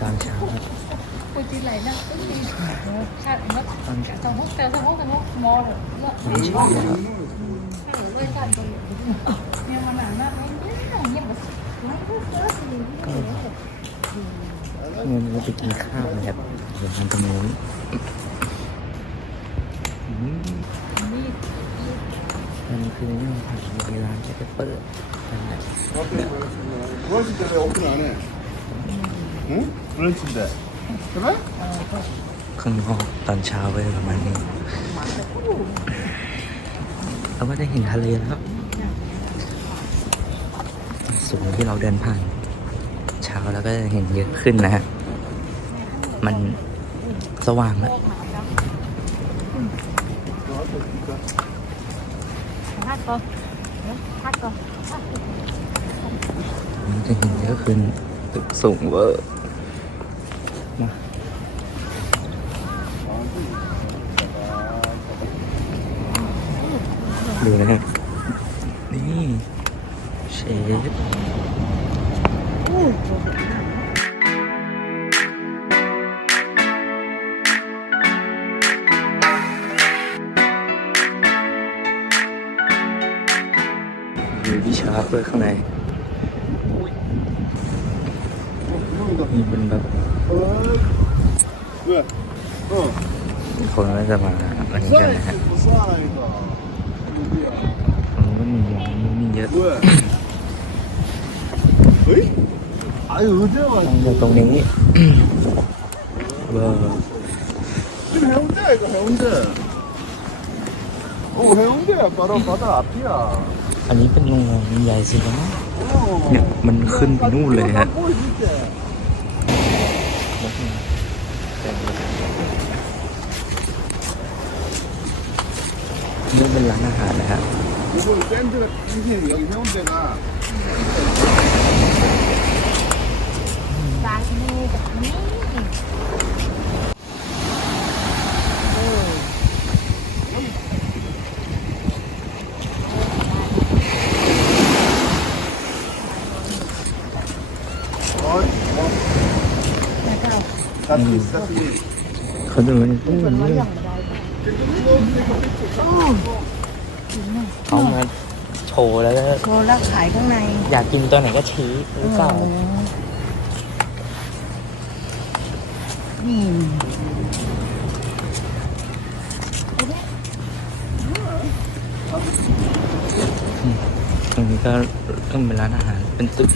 ตอนเช้าครักูจีไหลนะกูจีชาติมดสองพวกเจอสองพวกสองพวกมอเถอะเลิกไม่ชอบเลยครับด้วยชาติตัวเนี่ยมันหนามากไม่ได้เงียบแบบเงินเราไปกินข้าวนะครับเดี๋ยวทำตรงนู้นมันคือนั่งถ่ายในร้านจะไปเปิดนั่นแหละ 응? 브런치인데. 그래? ข้างนอกตอนเช้าไปประมาณนี้เราก็จะเห็นทะเลแล้วครับสูงที่เราเดินผ่าน เช้าแล้วก็จะเห็นเยอะขึ้นนะฮะ มันสว่างแล้ว hát con hát con มันจะเห็นเยอะขึ้นตึกสูงเวอร์ ดูนะครับนี่เชฟมีวิชาร์ปด้วยข้างในมีเป็นแบบ 왜? 어. คนก็จะมาอันนี้กันนะฮะ เวอเฮ้ยไอ้เจ้าอะอยู่ตรงนี้เบอร์เฮลเดอร์ก็เฮลเดอร์โอ้เฮลเดอร์ปาร์ปาร์ตาพี่อะอันนี้เป็นโรงแรมใหญ่สิครับเนี่ยมันขึ้นไปนู่นเลยฮะนี่เป็นร้านอาหารนะครับ 요즘 밴드가 굉장히 여기 해운대가. 어, 어. 가들 많이 어. 뜯는 거야. เขาดูนี่เขามาโชว์แล้วก็โคแล้วขายข้างในอยากกินตัวไหนก็ชี้หรือเปล่าอืมตรงนี้ก็ต้องเป็นร้านอาหารเป็นตึก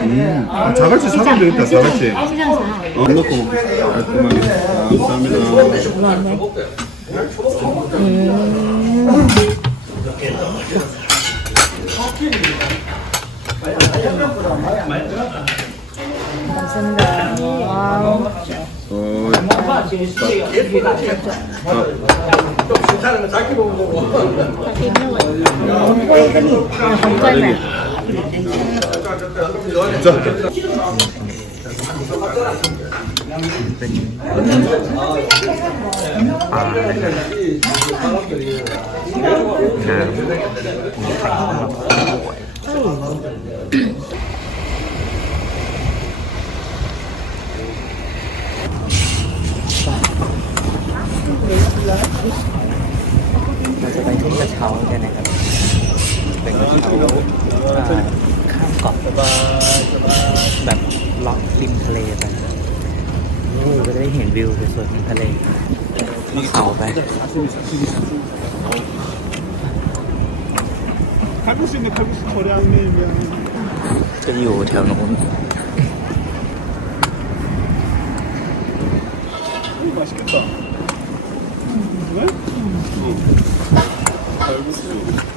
음, 아, 자갈치 사면 되겠다, 자갈치. 어, 넣고. 깔끔하게. 감사합니다. 음. 감사합니다. 와우. 어, 자기 먹어요. สำหรับผู้ป่วยเราจะไปที่กระเช้ากันนะครับ เป็นกระเช้าอ่าข้ามเกาะแบบล็อกริมทะเลไป โอ้ก็ได้เห็นวิวสวยๆของทะเลที่เขาไป 칼국수 있네, 칼국수 거래하면 จะอยู่แถวนู้น 맛있겠다. 네? 응. 칼국수.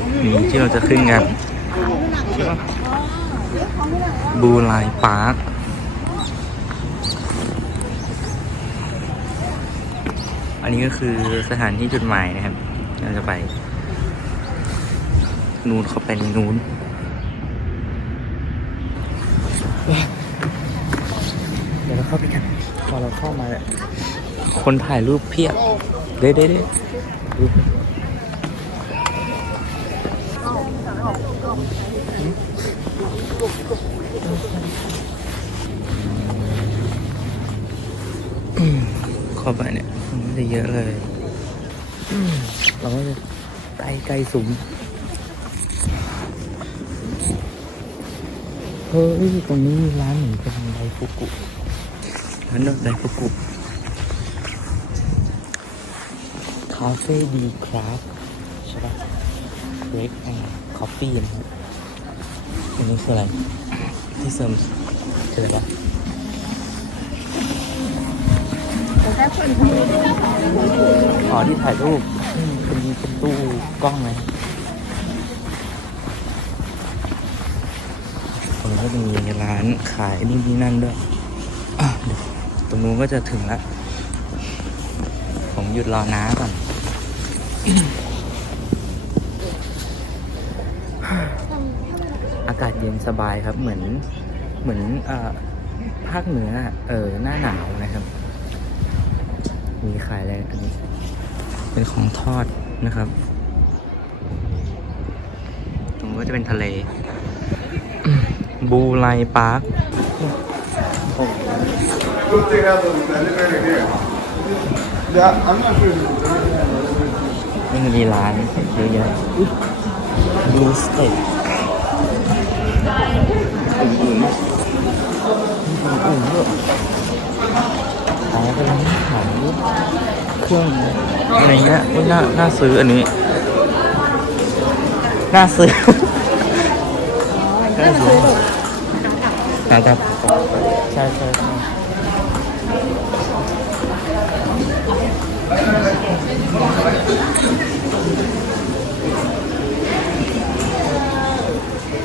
นะครับนี่ที่เราจะขึ้นกันบูไลปาร์คอันนี้ก็คือสถานที่จุดหมายนะครับ เราจะไป นูนเข้าไปในนู้นเดี๋ยวเราเข้าไปกัน พอเราเข้ามาเนี่ยคนถ่ายรูปเพียบ เด้เด้เด้รูปอืม เข้าไปเนี่ยมันจะเยอะเลย เราก็จะใกล้ใกลสุมเฮ้ย ตรงนี้มีร้านเหมือนเป็นไดฟุกุร้านไดฟุกุคาเฟ่ดีคราฟใช่ปะเบรกแอนด์คอฟฟี่นะครับ นี้คืออะไร ที่เสริมคืออะไรวะอ๋อที่ถ่ายรูปมเป็นเป็นตู้กล้องเลยตรงนี้ก็จะมีร้านขายนี่นี่นั่นด้วยตรงนู้นก็จะถึงแล้ว ผมหยุดรอน้าก่อน อากาศเย็นสบายครับ เหมือนเหมือนอภาคเหนือเออหน้าหนาวนะครับ มีขายอะไรอันนี้ เป็นของทอดนะครับ ตรงนี้จะเป็นทะเล บูไลปาร์คนี่มีร้านเยอะๆบูสเต็ก อุ่นๆอุ่นๆด้วยขายเป็นร้านขายเครื่องอะไรเงี้ยก็น่าน่าซื้ออันนี้ น่าซื้อน่าซื้อนะครับใช่ใช่ใช่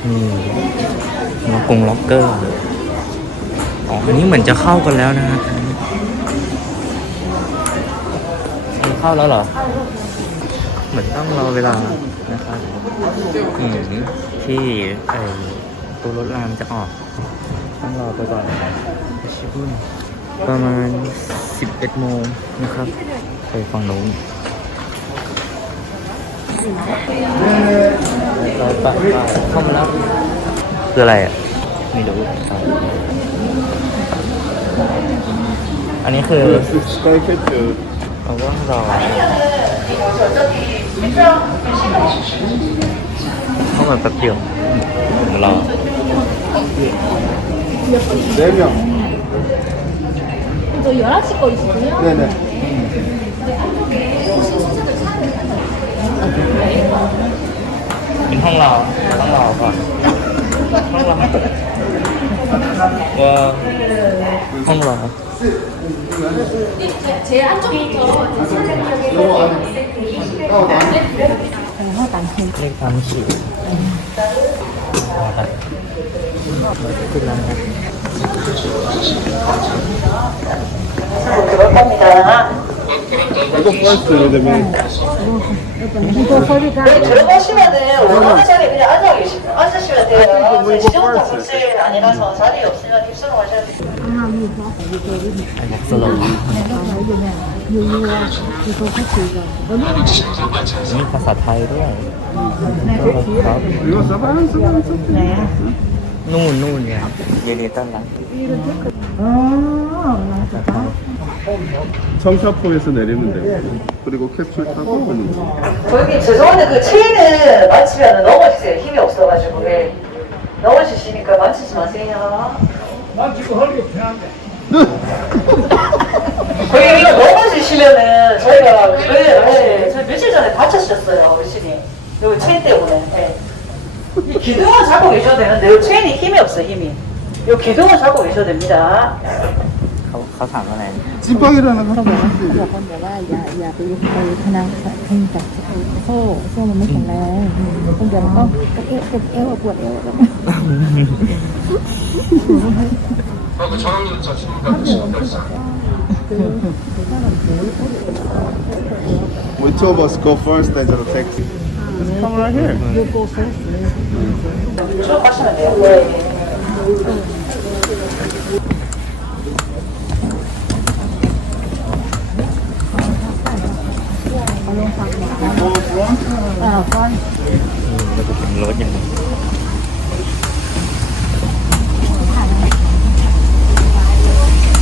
นี่ล็อกก งล็อกเกอร์ อ๋อ อันนี้เหมือนจะเข้ากันแล้วนะฮะอันนี้อันนี้เข้าแล้วเหรอ เหมือนต้องรอเวลานะครับอืมที่ไอตัวรถรามจะออก ต้องรอไปก่อนชิบุนประมาณ 11 โมงนะครับ ไปฝั่งโน้นเราไปเข้ามาแล้ว คืออะไรอะ ไม่รู้ครับอันนี้คือ 스카이캐치 เอาว่ารอเข้ามาแป๊บเดียวผมรอ 4명. 저 11시 거 있거든요. 네네. เป็นห้องรอต้องรอก่อนห้องรอว่า 와. 황라. 제 안쪽부터 제 선생님에게 당시. 와, 아, 나. 그란다. 그렇답니다. 이거 퍼스트 되면 이거 소리가 들어가시면은 원하는 자리에 그냥 앉아 계시, 앉으시면 돼요. 지정자 분실은 아니라서 자리 없으면 입수로 가셔야 돼요. Ini pas Thai doang. 이거 써봐요 써봐요 써봐요 Nungun nungun ya. Jadi telan. 아, 맞아. 청사포에서 내리면 돼요. 그리고 캡슐 타고 오는 거예요. 고객님 죄송한데 그 체인을 만지면 넘어지세요. 힘이 없어가지고 네. 넘어지시니까 만지지 마세요. 만지고 허리 편한데. 고객님 이거 넘어지시면은 저희가 그 네, 저희 며칠 전에 다쳤었어요 어르신이 요 체인 때문에. 네. 이 기둥을 잡고 계셔도 되는데 요 체인이 힘이 없어 요 힘이. 이 기둥을 잡고 계셔도 됩니다. 가서 안 가네. าถามว่าอะไร 찐빵이라는 เขา 거 บอกว่าเขาบอกคนบอกว่าอย่าอย่าไปไปพนังพนังกับโซ่โซ่มันไม่แข็งแรงอืมต้องเดินต้องกระเอวกระเอวปวดเอวแล้ว We two of us go first, then to take. Just come right here. 쭉 하시면 돼요. 네. Go front. อ่าก้อน เราจะถึงรถยังไง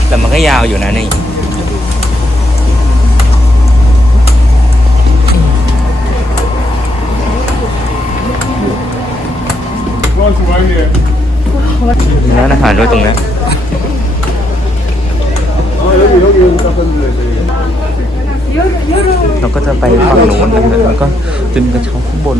แต่มันก็ยาวอยู่นะนี่ Front right here. มีร้านอาหารด้วยตรงเนี้ย 아 여기 여기 여기 딱 건드려야 돼. เราก็จะไปฝั่งโน้นกันแล้วก็จะมกระเช้าข้างบน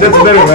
จะได้ไหม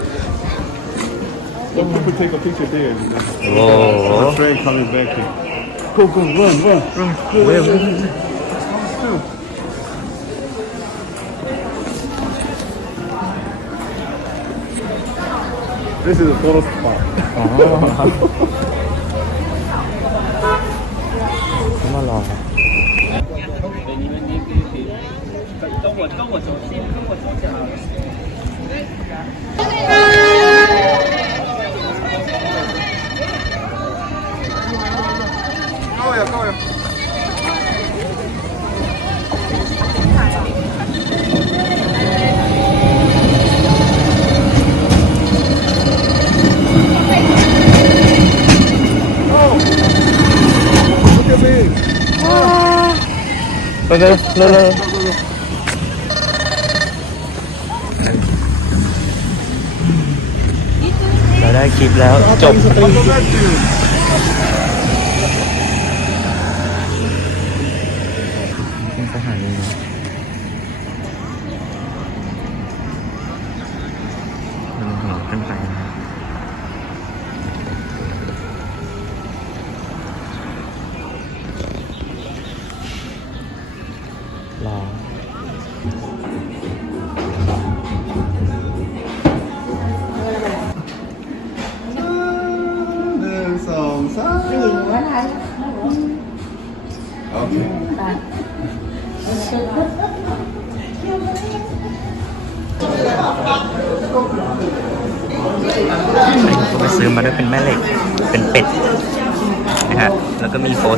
Some people take a picture there. You know? The train coming back here. Go, go, run, run. Run. Go, where? Where? Where? This is a photo spot. Oh. มารอ跟我跟我走，跟我走起来。 거예요, 꺼요. Lên lên lên Rồi đây kịpแล้วจบ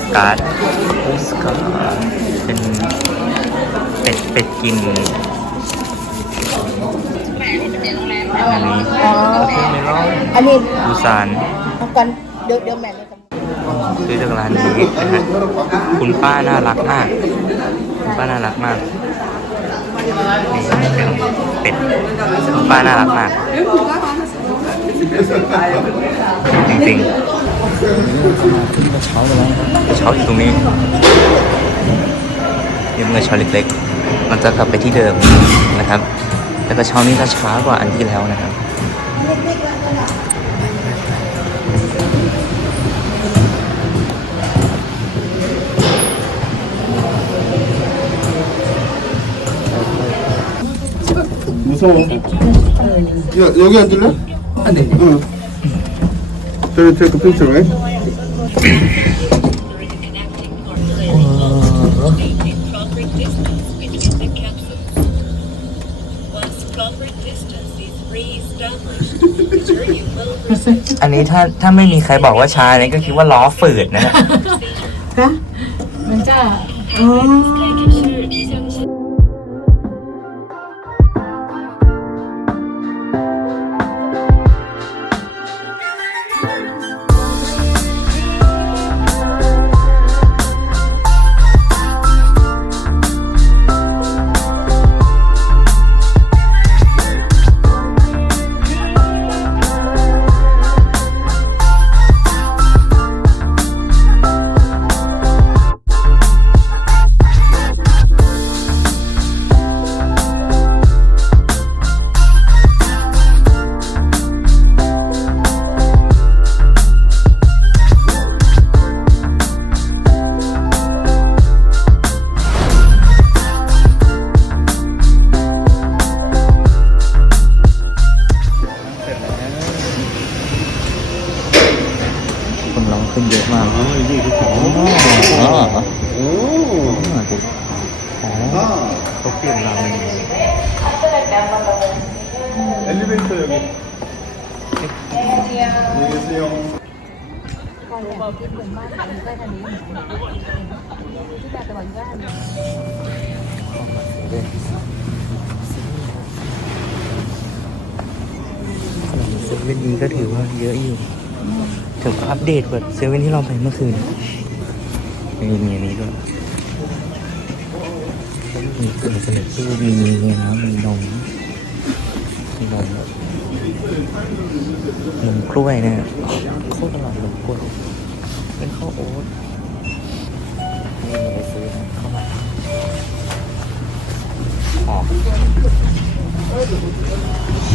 สการ์ดโฟสการ์ดเป็นเป็ดเป็ดกินอันนี้อ๋อประเทศเมลอนอันนี้บูซานเอากันเดี๋ยวเดี๋ยวแม่เลยกันซื้อจากร้านนี้นะฮะคุณป้าน่ารักมาก คุณป้าน่ารักมากนี่เป็นเป็ดคุณป้าน่ารักมากจริงๆ กระเช้าไปแล้วกระเช้าอยู่ตรงนี้ยังกระเช้าเล็กๆ มันจะกลับไปที่เดิมนะครับ แต่กระเช้านี้จะช้ากว่าอันที่แล้วนะครับ 무서워. 야, 여기 앉을래? 아, 네. 응. to take a picture, right? อันนี้ถ้าถ้าไม่มีใครบอกว่าช้าเนี่ยก็คิดว่าล้อฝืดนะฮะ นะมันจะ เซเว่นนี้ก็ถือว่าเยอะอยู่ถือว่าอัปเดตกว่าเซเว่นที่เราไปเมื่อคืนมีมีอันนี้ด้วยมีกลิ่นเสนอตู้มีน้ำมีนมมีนมนมกล้วยเนี่ยโคตรอร่อยนมกล้วยเป็นข้าวโอ๊ตนี่เราไปซื้อนะเข้ามาออก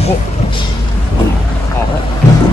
โอ้ อ